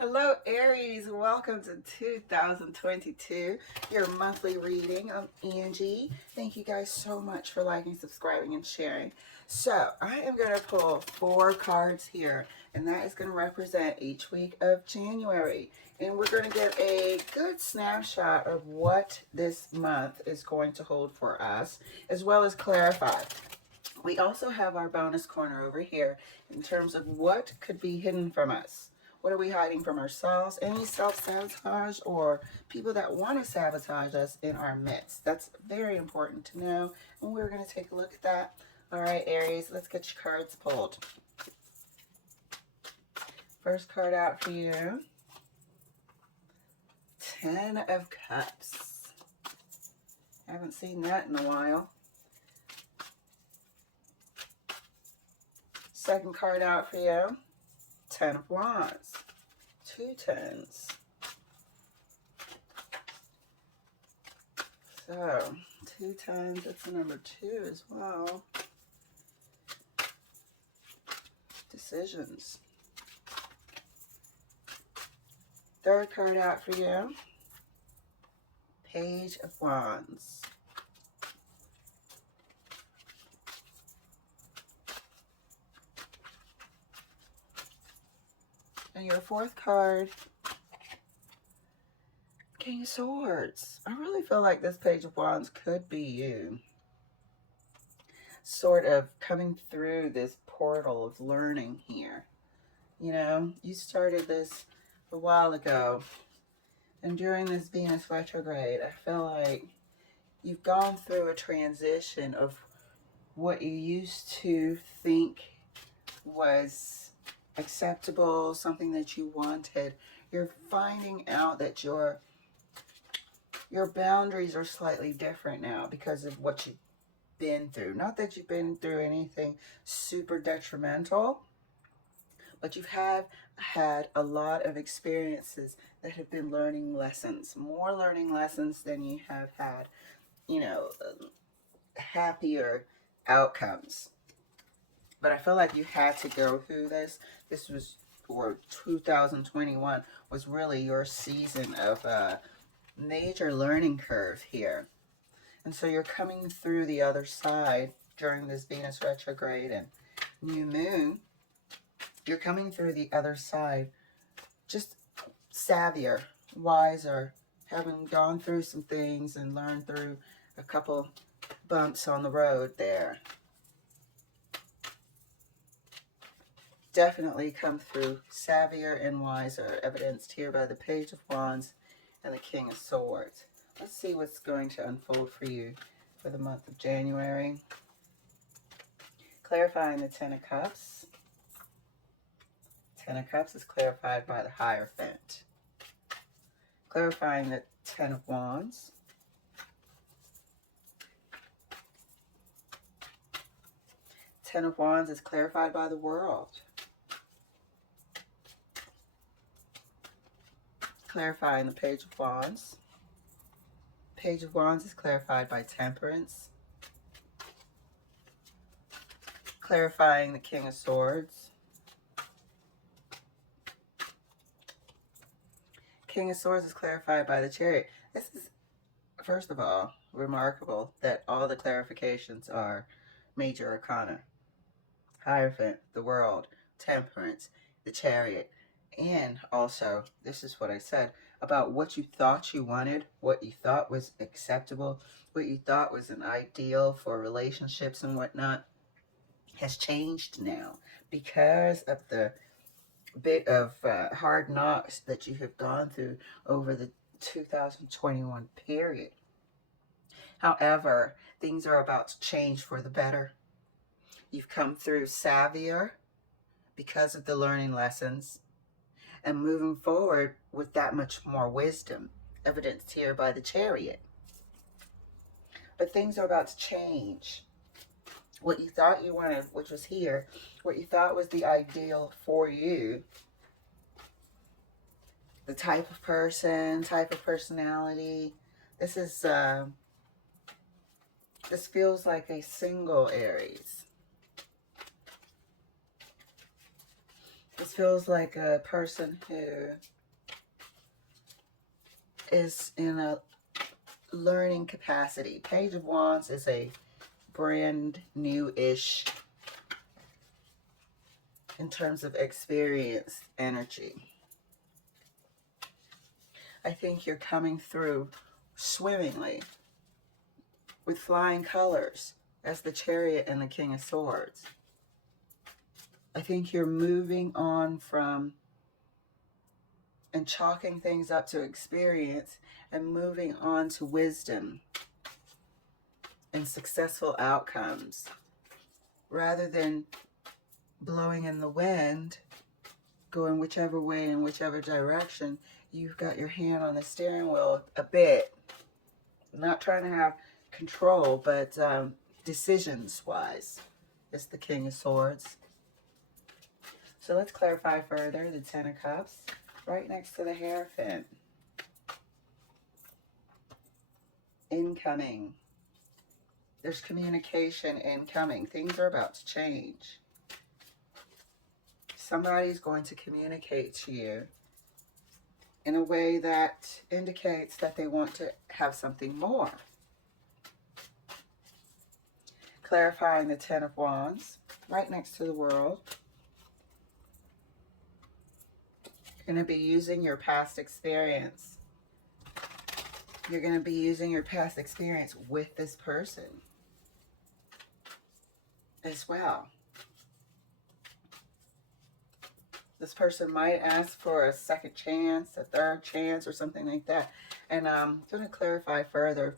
Hello, Aries. Welcome to 2022, your monthly reading. I'm Angie. Thank you guys so much for liking, subscribing, and sharing. So, I am going to pull 4 cards here, and that is going to represent each week of January. And we're going to get a good snapshot of what this month is going to hold for us, as well as clarify. We also have our bonus corner over here in terms of what could be hidden from us. What are we hiding from ourselves? Any self-sabotage or people that want to sabotage us in our midst? That's very important to know, and we're going to take a look at that. All right, Aries, let's get your cards pulled. First card out for you. 10 of Cups. Haven't seen that in a while. Second card out for you. 10 of Wands. 2 tens. So, 2 tens, that's the number 2 as well. Decisions. Third card out for you. Page of Wands. And your fourth card, King of Swords. I really feel like this Page of Wands could be you. Sort of coming through this portal of learning here. You know, you started this a while ago. And during this Venus retrograde, I feel like you've gone through a transition of what you used to think was acceptable, something that you wanted. You're finding out that your boundaries are slightly different now because of what you've been through. Not that you've been through anything super detrimental, but you've had a lot of experiences that have been learning lessons, more learning lessons than you have had, you know, happier outcomes. But I feel like you had to go through this. This was, or 2021 was really your season of major learning curve here. And so you're coming through the other side during this Venus retrograde and new moon. You're coming through the other side just savvier, wiser, having gone through some things and learned through a couple bumps on the road there. Definitely come through savvier and wiser, evidenced here by the Page of Wands and the King of Swords. Let's see what's going to unfold for you for the month of January. Clarifying the 10 of Cups. 10 of Cups is clarified by the Hierophant. Clarifying the 10 of Wands. 10 of Wands is clarified by the World. Clarifying the Page of Wands. Page of Wands is clarified by Temperance. Clarifying the King of Swords. King of Swords is clarified by the Chariot. This is, first of all, remarkable that all the clarifications are major arcana. Hierophant, the World, Temperance, the Chariot, and also, this is what I said, about what you thought you wanted, what you thought was acceptable, what you thought was an ideal for relationships and whatnot, has changed now because of the bit of hard knocks that you have gone through over the 2021 period. However, things are about to change for the better. You've come through savvier because of the learning lessons and moving forward with that much more wisdom, evidenced here by the Chariot. But things are about to change. What you thought you wanted, which was here, what you thought was the ideal for you, the type of person, type of personality, this is, this feels like a single Aries. This feels like a person who is in a learning capacity. Page of Wands is a brand new-ish in terms of experience energy. I think you're coming through swimmingly with flying colors as the Chariot and the King of Swords. I think you're moving on from and chalking things up to experience and moving on to wisdom and successful outcomes rather than blowing in the wind, going whichever way in whichever direction. You've got your hand on the steering wheel a bit, not trying to have control, but decisions wise is the King of Swords. So let's clarify further. The Ten of Cups right next to the Hierophant. Incoming. There's communication incoming. Things are about to change. Somebody's going to communicate to you in a way that indicates that they want to have something more. Clarifying the Ten of Wands right next to the World. You're going to be using your past experience. You're going to be using your past experience with this person as well. This person might ask for a second chance, a third chance, or something like that. And I'm going to clarify further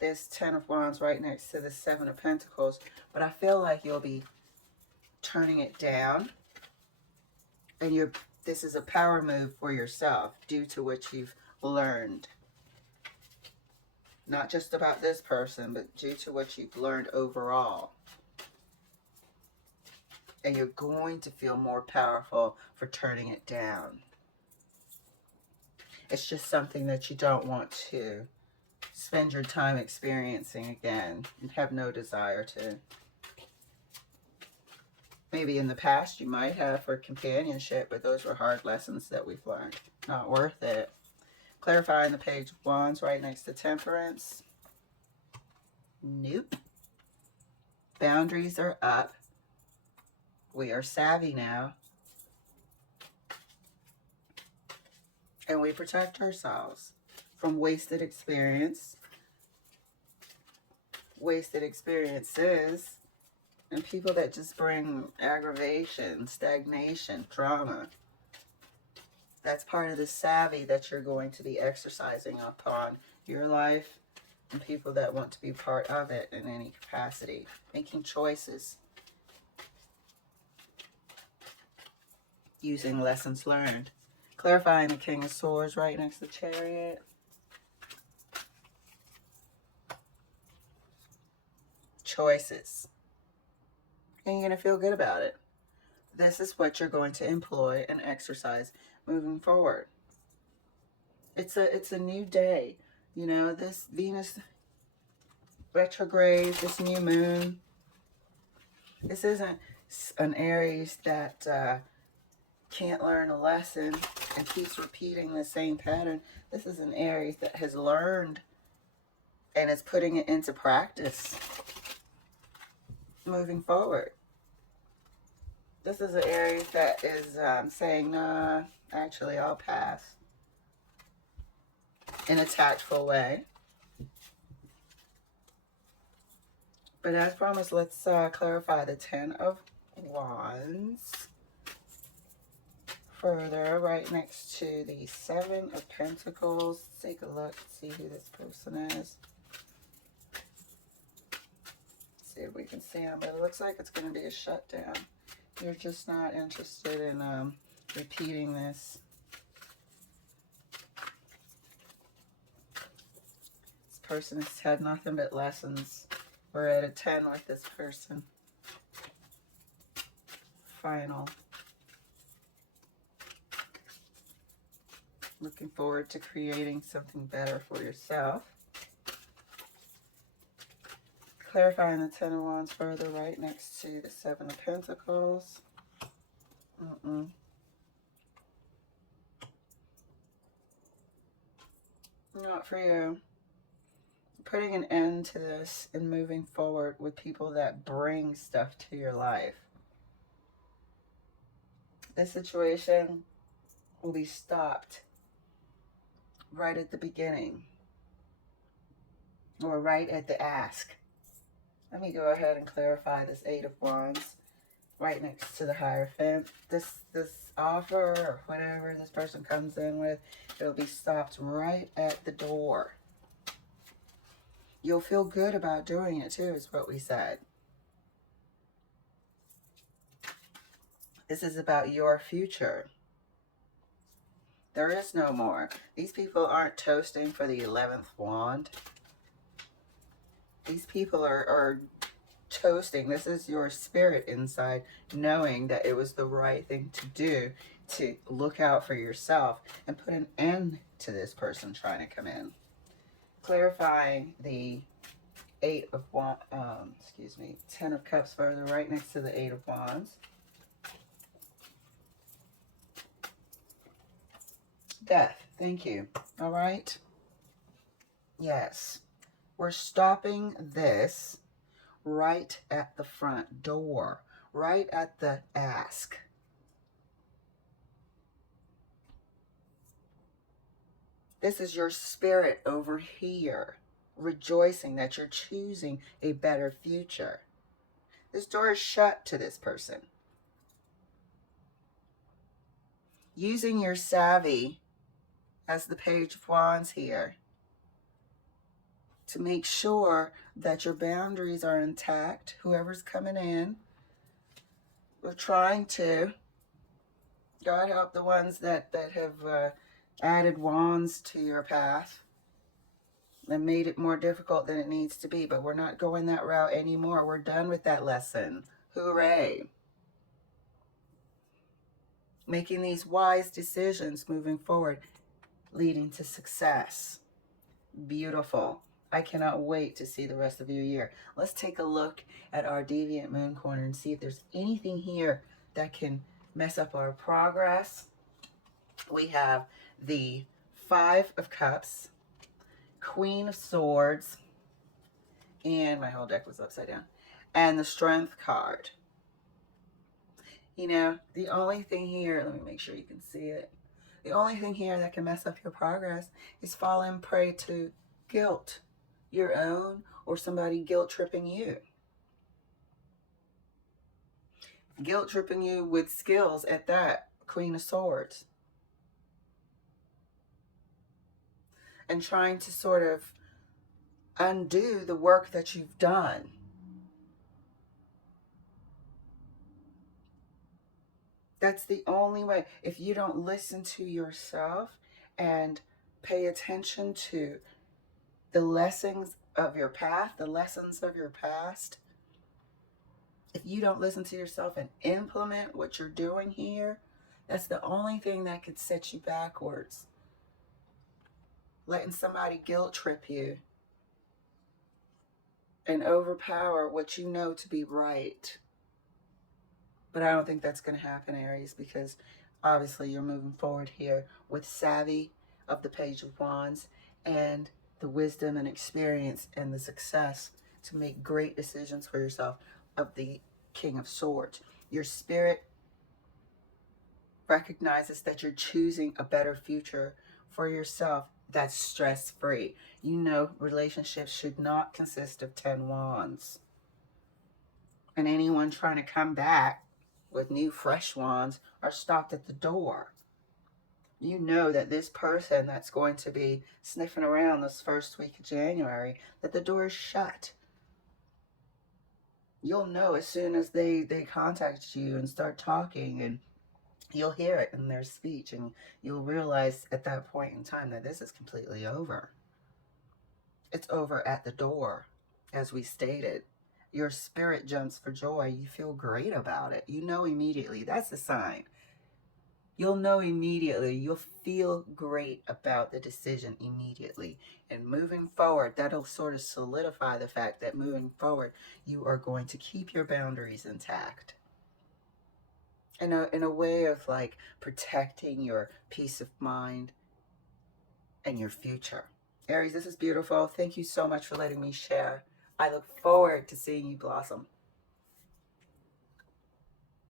this Ten of Wands right next to the Seven of Pentacles. But I feel like you'll be turning it down. And this is a power move for yourself due to what you've learned. Not just about this person, but due to what you've learned overall. And you're going to feel more powerful for turning it down. It's just something that you don't want to spend your time experiencing again and have no desire to. Maybe in the past you might have for companionship, but those were hard lessons that we've learned. Not worth it. Clarifying the Page of Wands right next to Temperance. Nope. Boundaries are up. We are savvy now. And we protect ourselves from wasted experience, wasted experiences, and people that just bring aggravation, stagnation, drama. That's part of the savvy that you're going to be exercising upon your life and people that want to be part of it in any capacity. Making choices. Using lessons learned. Clarifying the King of Swords right next to Chariot. Choices. And you're going to feel good about it. This is what you're going to employ and exercise moving forward. It's a new day. You know, this Venus retrograde, this new moon. This isn't an Aries that can't learn a lesson and keeps repeating the same pattern. This is an Aries that has learned and is putting it into practice moving forward. This is an Aries that is saying, nah, actually, I'll pass. In a tactful way. But as promised, let's clarify the Ten of Wands further right next to the Seven of Pentacles. Let's take a look, see who this person is. See if we can see them. But it looks like it's going to be a shutdown. You're just not interested in repeating this. This person has had nothing but lessons. We're at a 10 with this person. Final. Looking forward to creating something better for yourself. Clarifying the Ten of Wands further right next to the Seven of Pentacles. Not for you. Putting an end to this and moving forward with people that bring stuff to your life. This situation will be stopped right at the beginning or right at the ask. Let me go ahead and clarify this Eight of Wands right next to the Hierophant. This offer or whatever this person comes in with, it'll be stopped right at the door. You'll feel good about doing it too, is what we said. This is about your future. There is no more. These people aren't toasting for the 11th wand. These people are toasting. This is your spirit inside knowing that it was the right thing to do to look out for yourself and put an end to this person trying to come in. Clarifying the Ten of Cups further right next to the Eight of Wands. Death. Thank you. All right. Yes. We're stopping this right at the front door, right at the ask. This is your spirit over here, rejoicing that you're choosing a better future. This door is shut to this person. Using your savvy as the Page of Wands here to make sure that your boundaries are intact. Whoever's coming in, we're trying to. God help the ones that have added wands to your path and made it more difficult than it needs to be. But we're not going that route anymore. We're done with that lesson. Hooray. Making these wise decisions moving forward, leading to success. Beautiful. I cannot wait to see the rest of your year. Let's take a look at our Deviant Moon Corner and see if there's anything here that can mess up our progress. We have the Five of Cups, Queen of Swords, and my whole deck was upside down, and the Strength card. You know, the only thing here, let me make sure you can see it. The only thing here that can mess up your progress is falling prey to guilt, your own or somebody guilt tripping you. Guilt tripping you with skills at that, Queen of Swords. And trying to sort of undo the work that you've done. That's the only way. If you don't listen to yourself and pay attention to the lessons of your path, the lessons of your past, if you don't listen to yourself and implement what you're doing here, that's the only thing that could set you backwards. Letting somebody guilt trip you and overpower what you know to be right. But I don't think that's going to happen, Aries, because obviously you're moving forward here with savvy of the Page of Wands and the wisdom and experience and the success to make great decisions for yourself of the King of Swords. Your spirit recognizes that you're choosing a better future for yourself that's stress-free. You know, relationships should not consist of 10 wands. And anyone trying to come back with new fresh wands are stopped at the door. You know that this person that's going to be sniffing around this first week of January, that the door is shut. You'll know as soon as they contact you and start talking, and you'll hear it in their speech, and you'll realize at that point in time that this is completely over. It's over at the door, as we stated. Your spirit jumps for joy. You feel great about it. You know immediately. That's a sign. You'll know immediately. You'll feel great about the decision immediately. And moving forward, that'll sort of solidify the fact that moving forward, you are going to keep your boundaries intact. In a way of like protecting your peace of mind and your future. Aries, this is beautiful. Thank you so much for letting me share. I look forward to seeing you blossom.